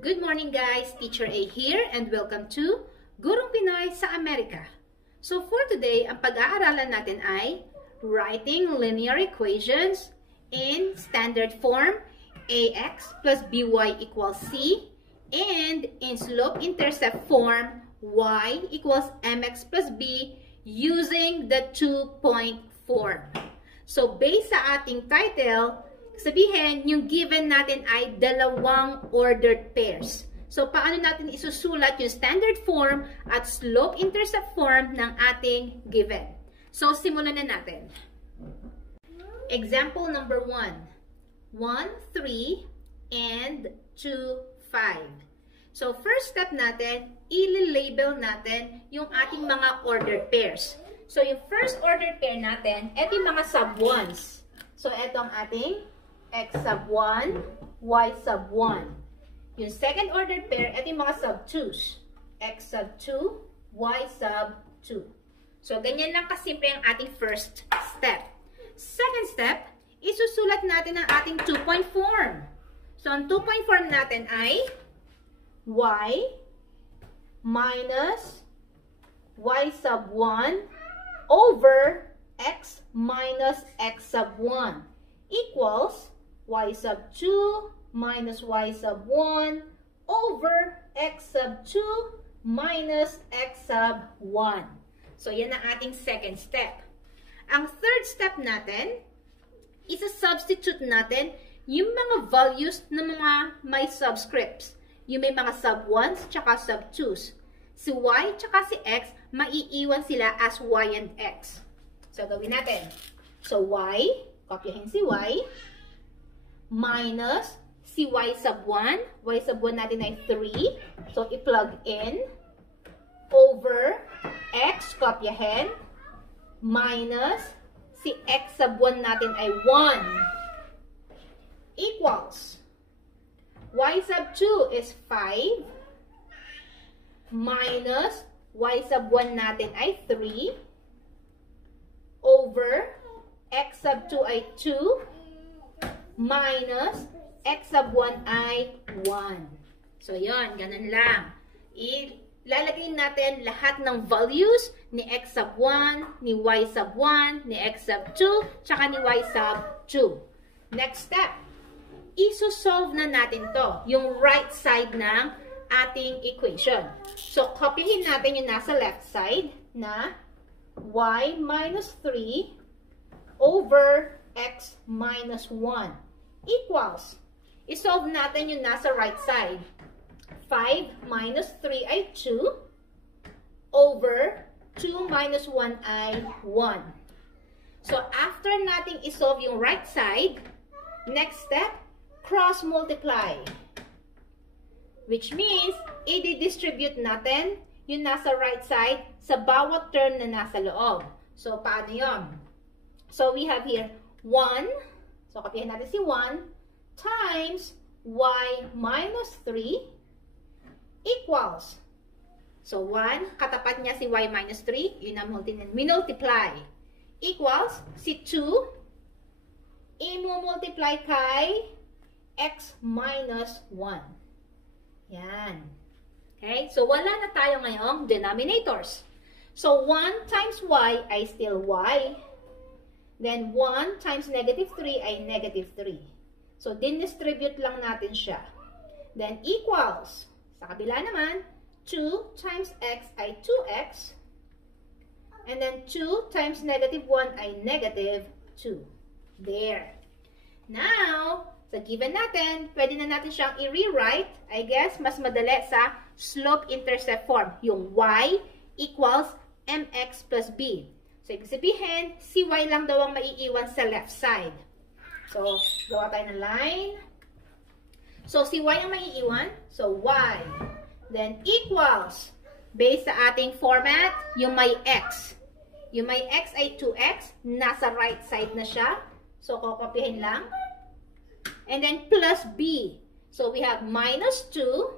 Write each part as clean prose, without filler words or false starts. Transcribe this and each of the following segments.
Good morning guys, Teacher A here and welcome to Gurong Pinoy sa Amerika. So for today, ang pag-aaralan natin ay writing linear equations in standard form ax plus by equals c and in slope-intercept form y equals mx plus b using the two-point form. So based sa ating title, sabihin, yung given natin ay dalawang ordered pairs. So, paano natin isusulat yung standard form at slope-intercept form ng ating given? So, simulan na natin. Example number 1. 1, 3, and 2, 5. So, first step natin, i-label natin yung ating mga ordered pairs. So, yung first ordered pair natin, eto yung mga sub-1s. So, eto ang ating x sub 1, y sub 1. Yung second ordered pair, ito yung mga sub 2s. X sub 2, y sub 2. So, ganyan lang kasimple ang ating first step. Second step, isusulat natin ang ating two-point form. So, ang two-point form natin ay y minus y sub 1 over x minus x sub 1 equals y sub 2 minus y sub 1 over x sub 2 minus x sub 1. So, yan ang ating second step. Ang third step natin, isa-substitute natin yung mga values ng mga may subscripts. Yung may mga sub 1s tsaka sub 2s. Si y tsaka si x, maiiwan sila as y and x. So, gawin natin. So, y, kopyahin si y, minus si y sub 1. Y sub 1 natin ay 3. So, i-plug in. Over x, kopyahin. Minus si x sub 1 natin ay 1. Equals. Y sub 2 is 5. Minus y sub 1 natin ay 3. Over x sub 2 ay 2. Minus x sub 1 ay 1. So, yun. Ganun lang. Ilalagay natin lahat ng values ni x sub 1, ni y sub 1, ni x sub 2, tsaka ni y sub 2. Next step. Iso-solve na natin to. Yung right side ng ating equation. So, copyhin natin yung nasa left side na y minus 3 over x minus 1 equals. I-solve natin yung nasa right side. 5 minus 3 ay 2 over 2 minus 1 ay 1. So, after nating i-solve yung right side, next step, cross-multiply. Which means, i-distribute natin yung nasa right side sa bawat term na nasa loob. So, paano yun? So, we have here 1. So, kopyahin natin si 1 times y minus 3 equals. So, 1, katapat niya si y minus 3, yun ang minultiply. Equals, si 2, i-multiply kay x minus 1. Yan. Okay? So, wala na tayo ngayong denominators. So, 1 times y ay still y. Then, 1 times negative 3 ay negative 3. So, din-distribute lang natin siya. Then, equals. Sa kabila naman, 2 times x ay 2x. And then, 2 times negative 1 ay negative 2. There. Now, sa given natin, pwede na natin siyang i-rewrite. I guess, mas madali sa slope-intercept form. Yung y equals mx plus b. So, ibig sabihin, si y lang daw ang maiiwan sa left side. So, gawa tayo ng line. So, si y ang maiiwan. So, y. Then, equals. Based sa ating format, yung may x. Yung may x ay 2x. Nasa right side na siya. So, kokopyahin lang. And then, plus b. So, we have minus 2.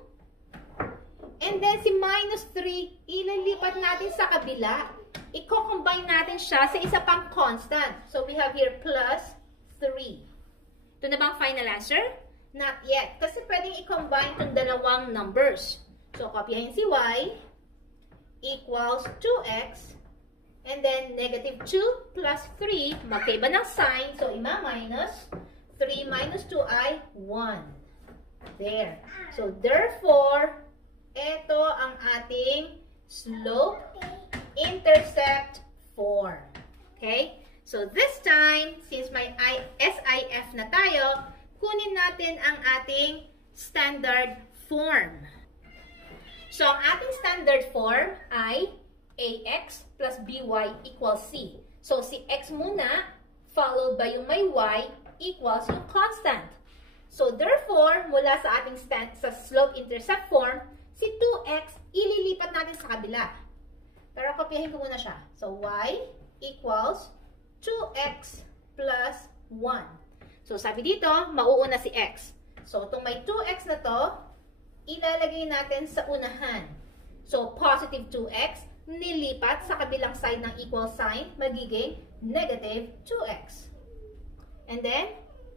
And then, si minus 3, ililipat natin sa kabila. I-combine natin siya sa isa pang constant. So, we have here plus 3. Ito na bang final answer? Not yet. Kasi pwedeng i-combine itong dalawang numbers. So, kopyahin si y equals 2x and then negative 2 plus 3, magkaiba ng sign, so ima-minus 3 minus 2 ay 1. There. So, therefore, ito ang ating slope-intercept form. Okay? So, this time, since may SIF na tayo, kunin natin ang ating standard form. So, ang ating standard form ay AX plus BY equals C. So, si X muna, followed by yung may Y, equals yung constant. So, therefore, mula sa ating sa slope-intercept form, si 2X, ililipat natin sa kabila. Pero, kopyahin ko muna siya. So, Y equals 2X plus 1. So, sabi dito, mauuna si X. So, itong may 2X na to, ilalagay natin sa unahan. So, positive 2X, nilipat sa kabilang side ng equal sign, magiging negative 2X. And then,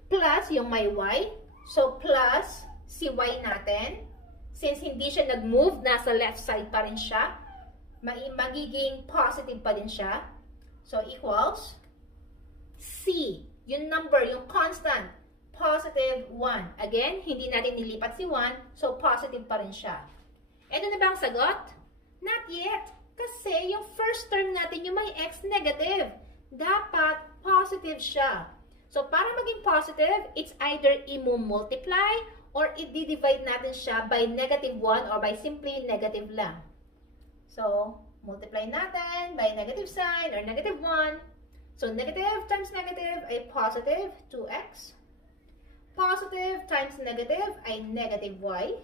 plus yung may Y. So, plus si Y natin. Since hindi siya nag-move, nasa left side pa rin siya, magiging positive pa din siya. So, equals C. Yung number, yung constant, positive 1. Again, hindi natin nilipat si 1, so positive pa rin siya. Ito na ba ang sagot? Not yet. Kasi yung first term natin, yung may x negative, dapat positive siya. So, para maging positive, it's either i-multiply or i-divide natin siya by negative 1 or by simply negative lang. So, multiply natin by negative sign or negative 1. So, negative times negative ay positive 2x. Positive times negative ay negative y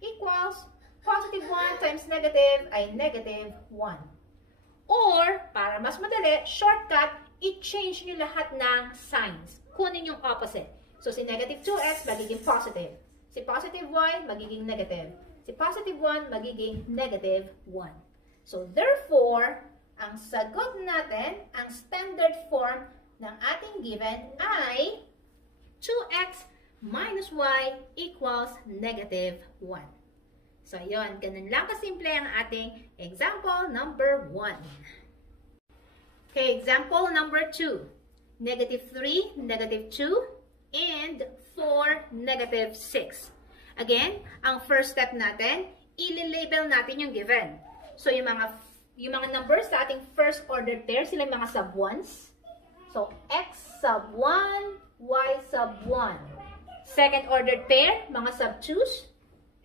equals positive 1 times negative ay negative 1. Or, para mas madali, shortcut, i-change nyo lahat ng signs. Kunin yung opposite. So, si negative 2x magiging positive. Si positive y magiging negative. Si positive 1 magiging negative 1. So, therefore, ang sagot natin, ang standard form ng ating given ay 2x minus y equals negative 1. So, yun. Ganun lang kasimple ang ating example number 1. Okay, example number 2. Negative 3, negative 2, and 4, negative 6. Again, ang first step natin, i-label natin yung given. So, yung mga numbers sa ating first order pair, sila yung mga sub 1s. So, x sub 1, y sub 1. Second ordered pair, mga sub 2s.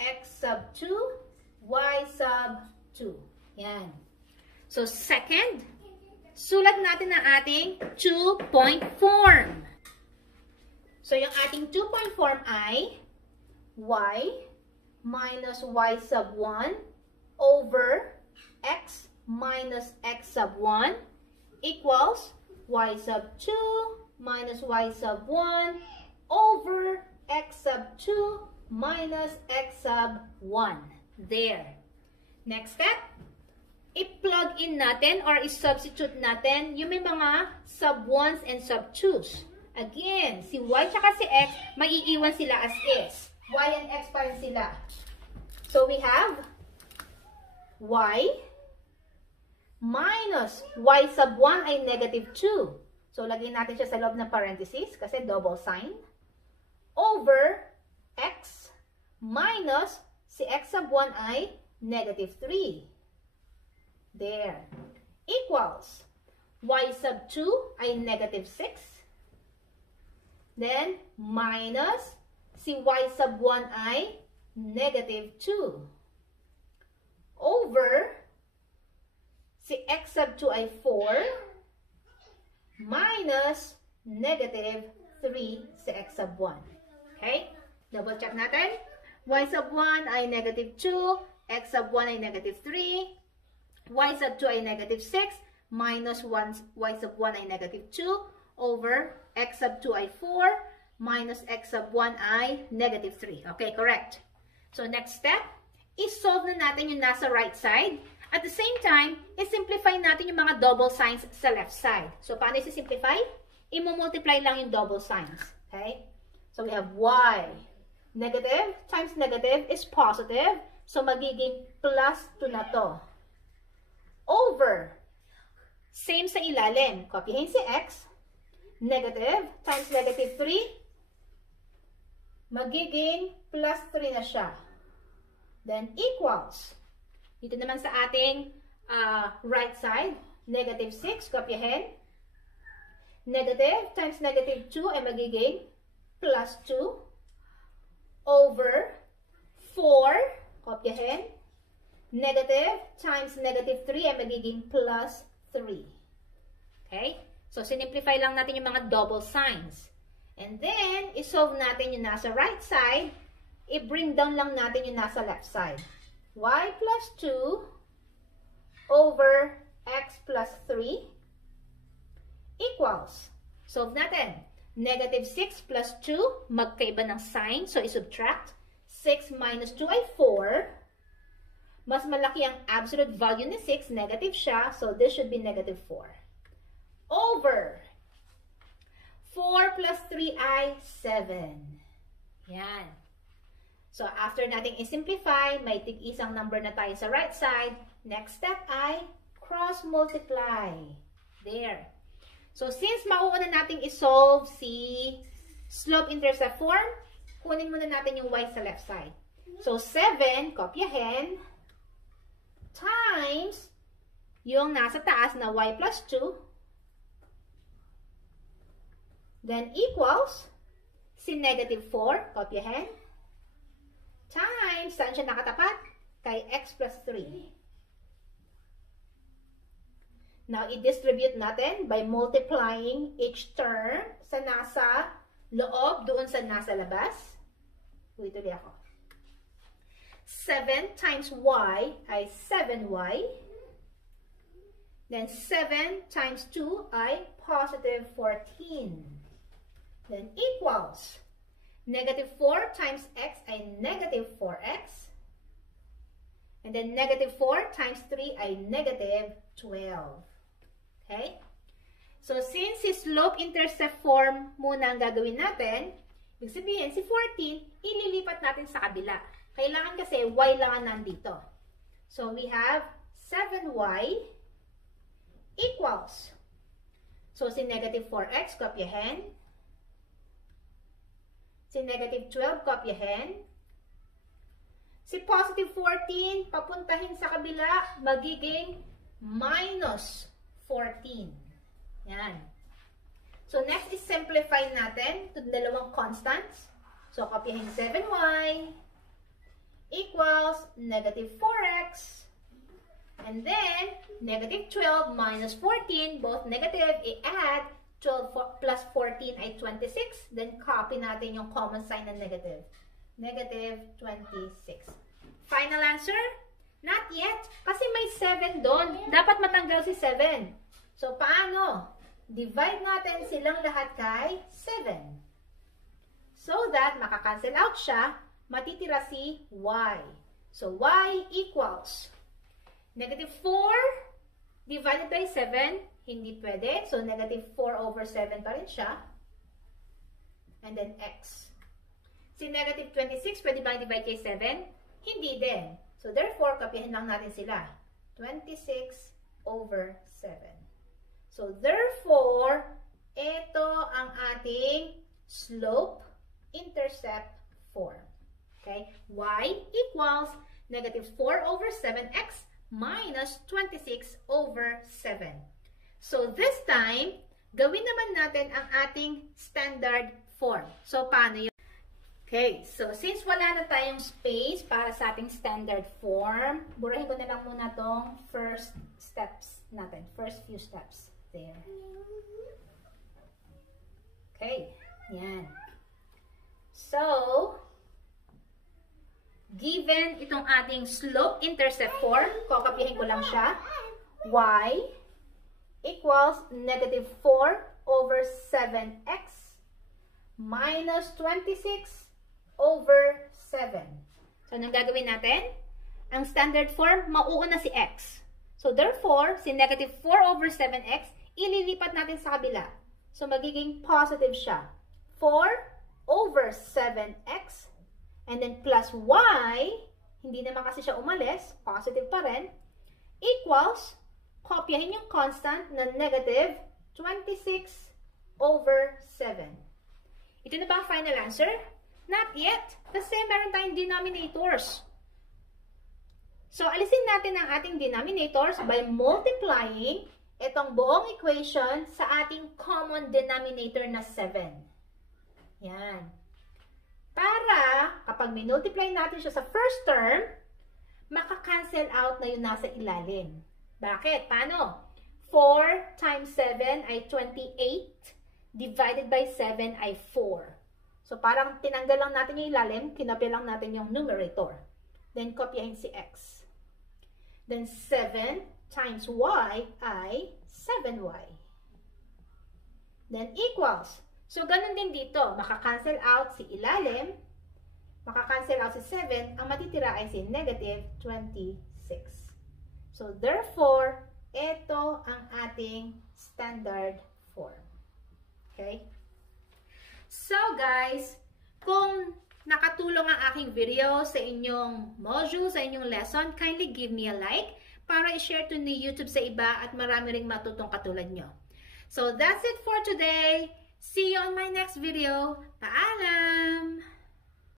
X sub 2, y sub 2. Yan. So, second, sulat natin ang ating 2-point form. So, yung ating 2-point form ay y minus y sub 1 over x minus x sub 1 equals y sub 2 minus y sub 1 over x sub 2 minus x sub 1. There. Next step, i-plug in natin or i-substitute natin yung may mga sub 1s and sub 2s. Again, si y tsaka si x, maiiwan sila as is. Y and x pa rin sila. So, we have y minus y sub 1 ay negative 2. So, lagyan natin siya sa loob ng parenthesis kasi double sign. Over x minus si x sub 1 ay negative 3. There. Equals y sub 2 ay negative 6. Then, minus si y sub 1 ay negative 2. Over si x sub 2 ay 4 minus negative 3 si x sub 1. Okay? Double check natin. Y sub 1 ay negative 2, x sub 1 ay negative 3, y sub 2 ay negative 6, minus 1, y sub 1 ay negative 2, over x sub 2 ay 4, minus x sub 1 ay negative 3. Okay, correct. So, next step, i-solve na natin yung nasa right side. At the same time, i-simplify natin yung mga double signs sa left side. So, paano i-simplify? I-multiply lang yung double signs. Okay? So, we have y Negative times negative is positive. So, magiging plus 2 na to. Over. Same sa ilalim. Kopyahin si x. Negative times negative 3. Magiging plus 3 na siya. Then, equals. Dito naman sa ating right side. Negative 6. Kopyahin. Negative times negative 2 ay magiging plus 2 over 4, kopyahin. Negative times negative 3 ay magiging plus 3. Okay? So, sinimplify lang natin yung mga double signs. And then, isolve natin yung nasa right side. I-bring down lang natin yung nasa left side. Y plus 2 over x plus 3 equals. Solve natin. Negative 6 plus 2, magkaiba ng sign. So, isubtract. 6 minus 2 ay 4. Mas malaki ang absolute value ni 6. Negative siya. So, this should be negative 4. Over. 4 plus 3 ay 7. Yan. So, after nating isimplify, may tig-isang number na tayo sa right side. Next step ay cross multiply. There. So, since mauuna natin isolve si slope-intercept form, kunin muna natin yung y sa left side. So, 7, kopyahin, times yung nasa taas na y plus 2, then equals si negative 4, kopyahin, times, saan siya nakatapat? Kay x plus 3. Now, i-distribute natin by multiplying each term sa nasa loob doon sa nasa labas. Tuloy-tuloy ako. 7 times y ay 7y. Then, 7 times 2 ay positive 14. Then, equals. Negative 4 times x ay negative 4x. And then, negative 4 times 3 ay negative 12. Okay? So, since si slope-intercept form muna ang gagawin natin, ibig sabihin, si 14, ililipat natin sa kabila. Kailangan kasi y lang nandito. So, we have 7y equals. So, si negative 4x, kopyahin. Si negative 12, kopyahin. Si positive 14, papuntahin sa kabila, magiging minus 14. Yan. So, next is simplify natin to dalawang constants. So, kopyahin 7y equals negative 4x. And then, negative 12 minus 14, both negative, i-add 12 plus 14 ay 26. Then, copy natin yung common sign ng negative. Negative 26. Final answer? Not yet. Kasi may 7 doon. Dapat matanggal si 7. So, paano? Divide natin silang lahat kay 7. So that, makakancel out siya, matitira si y. So, y equals negative 4 divided by 7. Hindi pwede. So, negative 4 over 7 pa rin siya. And then, x. Si negative 26, pwede ba divide kay 7? Hindi din. So, therefore, kopyahin lang natin sila. 26 over 7. So, therefore, ito ang ating slope-intercept form. Okay? Y equals negative 4 over 7x minus 26 over 7. So, this time, gawin naman natin ang ating standard form. So, paano yun? Okay, so since wala na tayong space para sa ating standard form, burahin ko na lang muna tong first steps natin. First few steps. There. Okay, yan. So, given itong ating slope-intercept form, kokopyahin ko lang siya, y equals negative 4 over 7x minus 26 over 7. So, anong gagawin natin? Ang standard form, mauuna si x. So, therefore, si negative 4 over 7x, ililipat natin sa kabila. So, magiging positive siya. 4 over 7x and then plus y, hindi naman kasi siya umalis, positive pa rin, equals, kopyahin yung constant na negative 26 over 7. Ito na ba ang final answer? Not yet. Kasi meron tayong denominators. So, alisin natin ang ating denominators by multiplying itong buong equation sa ating common denominator na 7. Yan. Para, kapag minultiply natin siya sa first term, maka-cancel out na yung nasa ilalim. Bakit? Paano? 4 times 7 ay 28, divided by 7 ay 4. So, parang tinanggal lang natin yung ilalim, kinopya lang natin yung numerator. Then, kopyahin si x. Then, 7 times y ay 7y. Then, equals. So, ganun din dito. Maka-cancel out si ilalim. Maka-cancel out si 7. Ang matitira ay si negative 26. So, therefore, ito ang ating standard form. Okay? So, guys, kung nakatulong ang aking video sa inyong module, sa inyong lesson, kindly give me a like para i-share to ni YouTube sa iba at marami ring matutong katulad nyo. So, that's it for today. See you on my next video. Paalam!